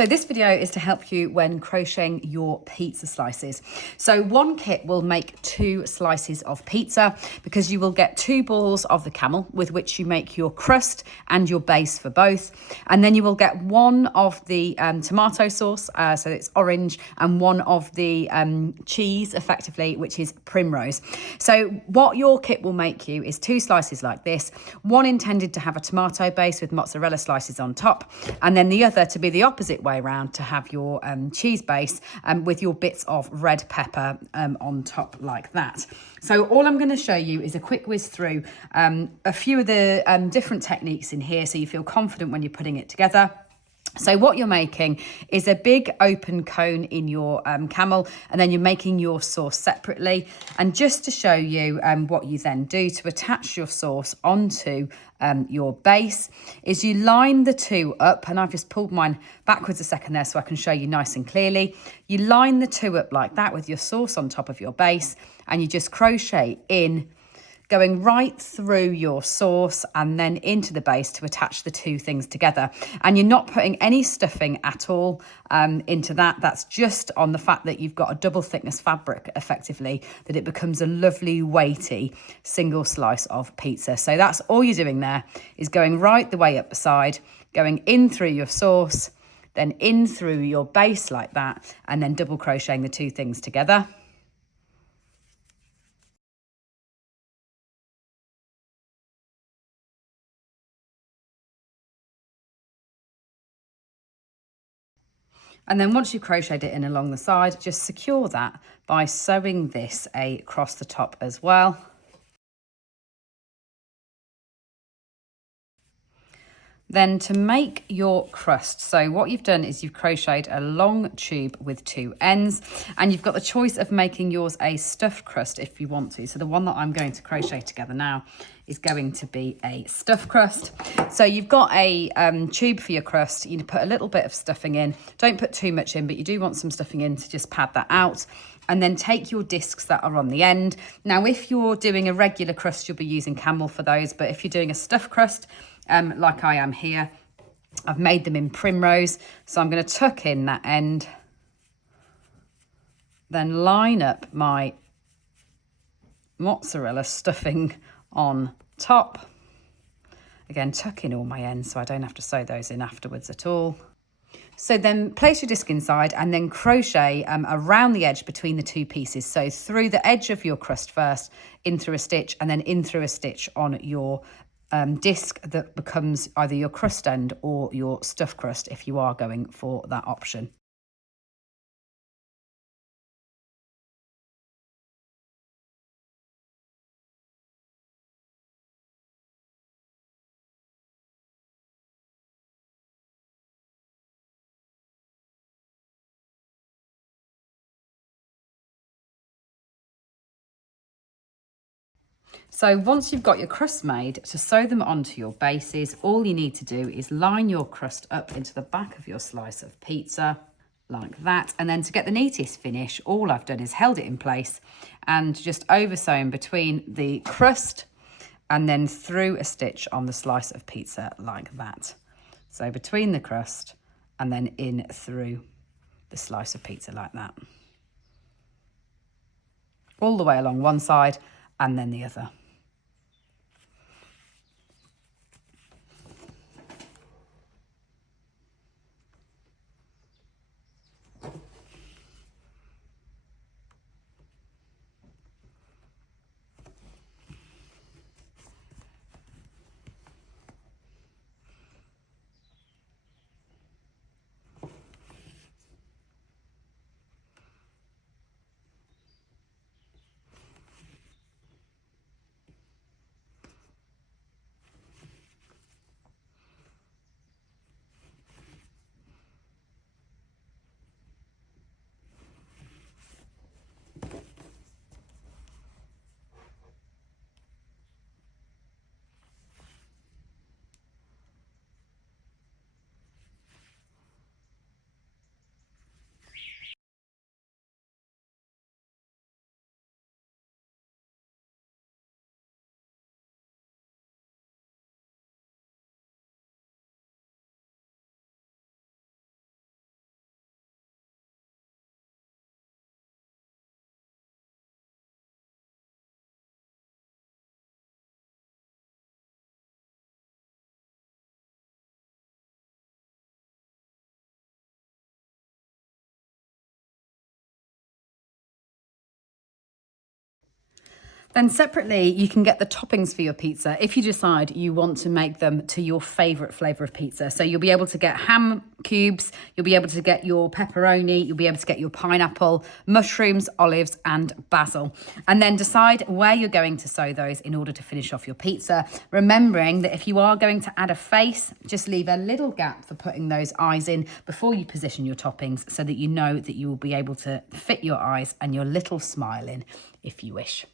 So this video is to help you when crocheting your pizza slices. So one kit will make 2 slices of pizza because you will get 2 balls of the camel with which you make your crust and your base for both. And then you will get 1 of the tomato sauce, so it's orange, and 1 of the cheese, effectively, which is primrose. So what your kit will make you is 2 slices like this, one intended to have a tomato base with mozzarella slices on top, and then the other to be the opposite way around, to have your cheese base with your bits of red pepper on top like that. So all I'm going to show you is a quick whiz through a few of the different techniques in here so you feel confident when you're putting it together. So what you're making is a big open cone in your camel, and then you're making your sauce separately. And just to show you what you then do to attach your sauce onto your base is you line the 2 up, and I've just pulled mine backwards a second there so I can show you nice and clearly. You line the 2 up like that with your sauce on top of your base, and you just crochet in, going right through your sauce and then into the base to attach the 2 things together. And you're not putting any stuffing at all into that. That's just on the fact that you've got a double thickness fabric, effectively, that it becomes a lovely weighty single slice of pizza. So that's all you're doing there, is going right the way up the side, going in through your sauce, then in through your base like that, and then double crocheting the 2 things together. And then once you've crocheted it in along the side, just secure that by sewing this across the top as well. Then to make your crust, so what you've done is you've crocheted a long tube with 2 ends, and you've got the choice of making yours a stuffed crust if you want to. So the one that I'm going to crochet together now is going to be a stuffed crust. So you've got a tube for your crust. You put a little bit of stuffing in. Don't put too much in, but you do want some stuffing in to just pad that out. And then take your discs that are on the end. Now, if you're doing a regular crust, you'll be using camel for those. But if you're doing a stuffed crust, like I am here, I've made them in primrose. So I'm going to tuck in that end, then line up my mozzarella stuffing on top. Again, tuck in all my ends so I don't have to sew those in afterwards at all. So then place your disc inside and then crochet around the edge between the 2 pieces. So through the edge of your crust first, in through a stitch, and then in through a stitch on your disc that becomes either your crust end or your stuffed crust if you are going for that option. So once you've got your crust made, to sew them onto your bases, all you need to do is line your crust up into the back of your slice of pizza like that. And then to get the neatest finish, all I've done is held it in place and just over sewn between the crust and then through a stitch on the slice of pizza like that. So between the crust and then in through the slice of pizza like that. All the way along one side and then the other. Then separately, you can get the toppings for your pizza if you decide you want to make them to your favourite flavour of pizza. So you'll be able to get ham cubes, you'll be able to get your pepperoni, you'll be able to get your pineapple, mushrooms, olives and basil. And then decide where you're going to sew those in order to finish off your pizza. Remembering that if you are going to add a face, just leave a little gap for putting those eyes in before you position your toppings so that you know that you will be able to fit your eyes and your little smile in if you wish.